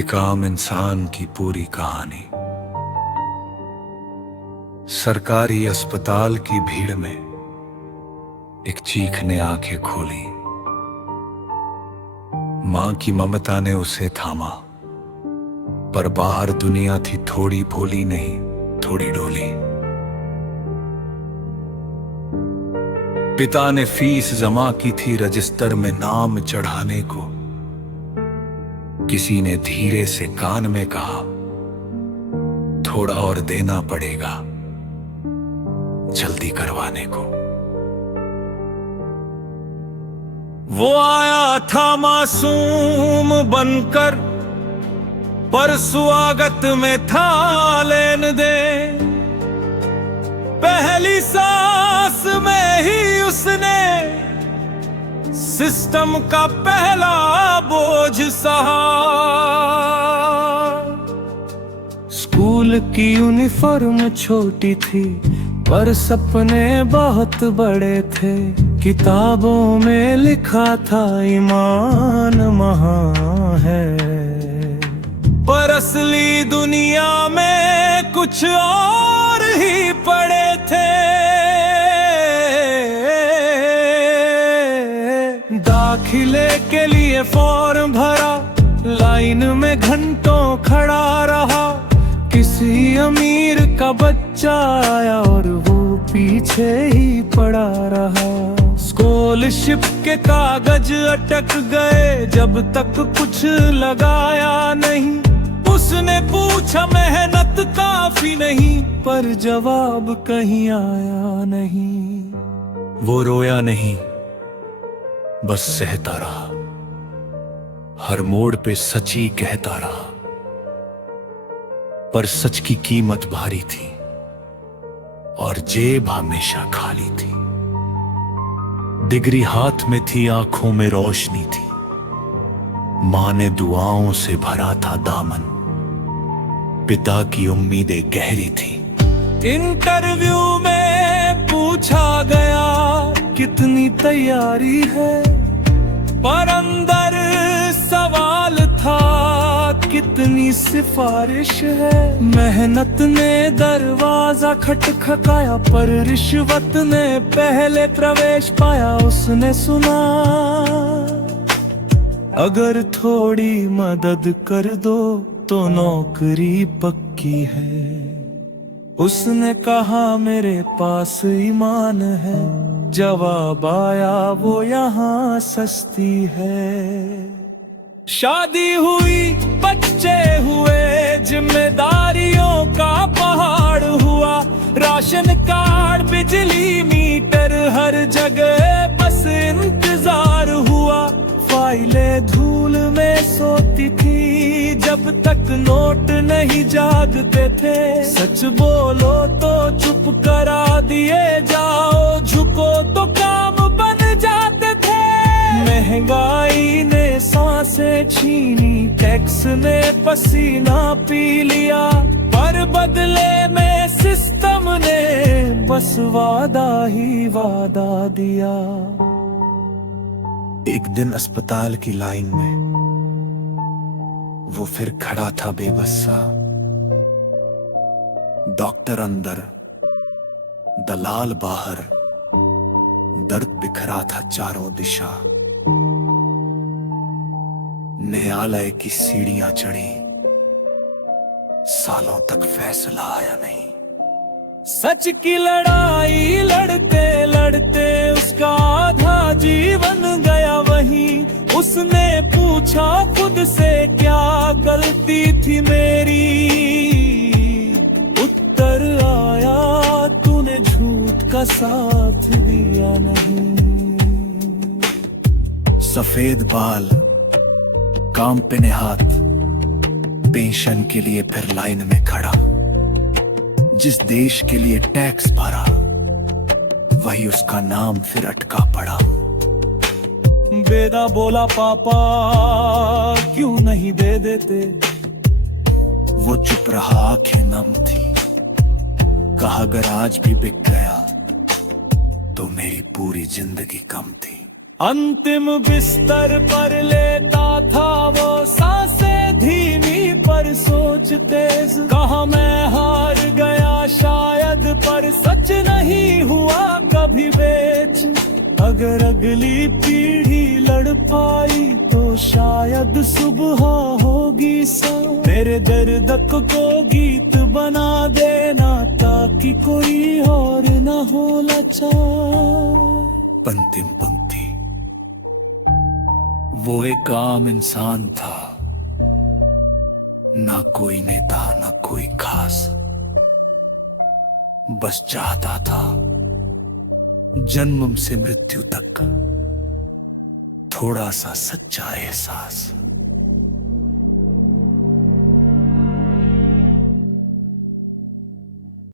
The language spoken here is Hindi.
एक आम इंसान की पूरी कहानी। सरकारी अस्पताल की भीड़ में एक चीख ने आंखें खोली। मां की ममता ने उसे थामा, पर बाहर दुनिया थी थोड़ी भोली नहीं, थोड़ी डोली। पिता ने फीस जमा की थी रजिस्टर में नाम चढ़ाने को। किसी ने धीरे से कान में कहा, थोड़ा और देना पड़ेगा जल्दी करवाने को। वो आया था मासूम बनकर, पर स्वागत में था लेन दे। पहली सांस में ही उसने सिस्टम का पहला बोझ सहा। स्कूल की यूनिफॉर्म छोटी थी, पर सपने बहुत बड़े थे। किताबों में लिखा था ईमान महान है, पर असली दुनिया में कुछ और ही पड़े थे। दाखिले के लिए फॉर्म भरा, लाइन में घंटों खड़ा रहा। किसी अमीर का बच्चा आया और वो पीछे ही पड़ा रहा। स्कॉलरशिप के कागज अटक गए, जब तक कुछ लगाया नहीं। उसने पूछा मेहनत काफी नहीं, पर जवाब कहीं आया नहीं। वो रोया नहीं, बस सहता रहा। हर मोड़ पे सच ही कहता रहा, पर सच की कीमत भारी थी और जेब हमेशा खाली थी। डिग्री हाथ में थी, आंखों में रोशनी थी। मां ने दुआओं से भरा था दामन, पिता की उम्मीदें गहरी थी। इंटरव्यू में पूछा गया कितनी तैयारी है, पर अंदर सवाल था कितनी सिफारिश है। मेहनत ने दरवाजा खटखटाया, पर रिश्वत ने पहले प्रवेश पाया। उसने सुना, अगर थोड़ी मदद कर दो तो नौकरी पक्की है। उसने कहा मेरे पास ईमान है, जवाब आया वो यहाँ सस्ती है। शादी हुई, बच्चे हुए, जिम्मेदारियों का पहाड़ हुआ। राशन कार्ड, बिजली मीटर, हर जगह बस इंतजार हुआ। फाइलें धूल में सोती थी, जब तक नोट नहीं जागते थे। सच बोलो तो चुप करा दिए जाओ, झुको तो काम बन जाते थे। महंगाई ने सांसें छीनी, टैक्स ने पसीना पी लिया, पर बदले में सिस्टम ने बस वादा ही वादा दिया। एक दिन अस्पताल की लाइन में वो फिर खड़ा था बेबस सा। डॉक्टर अंदर, दलाल बाहर, दर्द बिखरा था चारों दिशा। न्यायालय की सीढ़ियां चढ़ी, सालों तक फैसला आया नहीं। सच की लड़ाई लड़ते लड़ते उसका आधा जीवन गया वहीं। उसने पूछा खुद से, क्या गलती थी मेरी? उत्तर आया, तूने झूठ का साथ दिया नहीं। सफेद बाल, काम पे ने हाथ, पेंशन के लिए फिर लाइन में खड़ा। जिस देश के लिए टैक्स भरा, वही उसका नाम फिर अटका पड़ा। बेटा बोला, पापा क्यों नहीं दे देते? वो चुप रहा, आंखें नम थी। कहा, अगर आज भी बिक गया तो मेरी पूरी जिंदगी कम थी। अंतिम बिस्तर पर लेटा था वो, सांसें धीमी पर सोच तेज। कहा मैं हार गया शायद, पर सच नहीं हुआ कभी बेच। अगर अगली पीढ़ी लड़ पाई तो शायद सुबह होगी सा। मेरे दर्द को गीत बना देना, ताकि कोई और न हो लाचार। अंतिम पंक्ति। वो एक आम इंसान था, ना कोई नेता ना कोई खास, बस चाहता था जन्म से मृत्यु तक थोड़ा सा सच्चा एहसास।